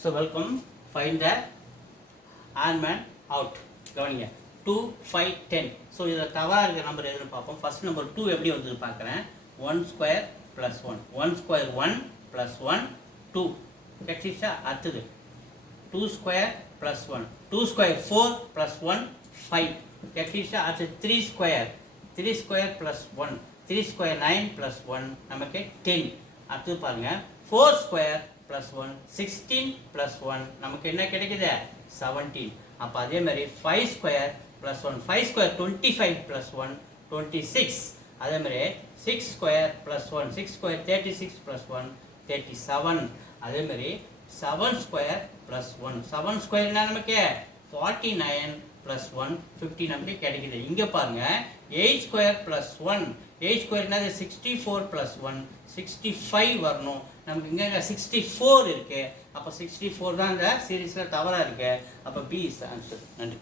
So welcome. Find the odd man out. கவனிங்க 2 5 10. So இதில் தவறாக இருக்கிற நம்பர் எதுன்னு பார்ப்போம். ஃபர்ஸ்ட் நம்பர் 2 எப்படி வந்தது பார்க்குறேன். 1 ஸ்கொயர் ப்ளஸ் 1 1 ஸ்கொயர் 1 ப்ளஸ் 1 2 கட்சிச்சா. அடுத்தது 2 ஸ்கொயர் ப்ளஸ் 1 2 ஸ்கொயர் 4 ப்ளஸ் 1 5 கட்சிச்சா. அடுத்தது 3 ஸ்கொயர் ப்ளஸ் 1 3 ஸ்கொயர் 9 ப்ளஸ் 1 நமக்கு 10. அடுத்தது பாருங்கள் 4 ஸ்கொயர் ப்ளஸ் 1 16 ப்ளஸ் 1 நமக்கு என்ன கிடைக்குது 17. அப்போ அதே மாதிரி 5 ஸ்கொயர் ப்ளஸ் 1 5 ஸ்கொயர் 25 ப்ளஸ் 1 26. அதே மாதிரி 6 ஸ்கொயர் ப்ளஸ் 1 6 ஸ்கொயர் 36 ப்ளஸ் 1 37. அதே மாதிரி 7 ஸ்கொயர் ப்ளஸ் 1 7 ஸ்கொயர்னா நமக்கு 49 ப்ளஸ் 1 50 நமக்கு கிடைக்குது. இங்கே பாருங்க 8 ஸ்கொயர் ப்ளஸ் 1 8 ஸ்கொயர்னா 64 ப்ளஸ் 1 65 வரணும். நமக்கு இங்கே 64 இருக்கு. அப்போ 64 தான் இந்த சீரீஸில் தவறாக இருக்கு. அப்போ பி இஸ் ஆன்சர். நன்றி.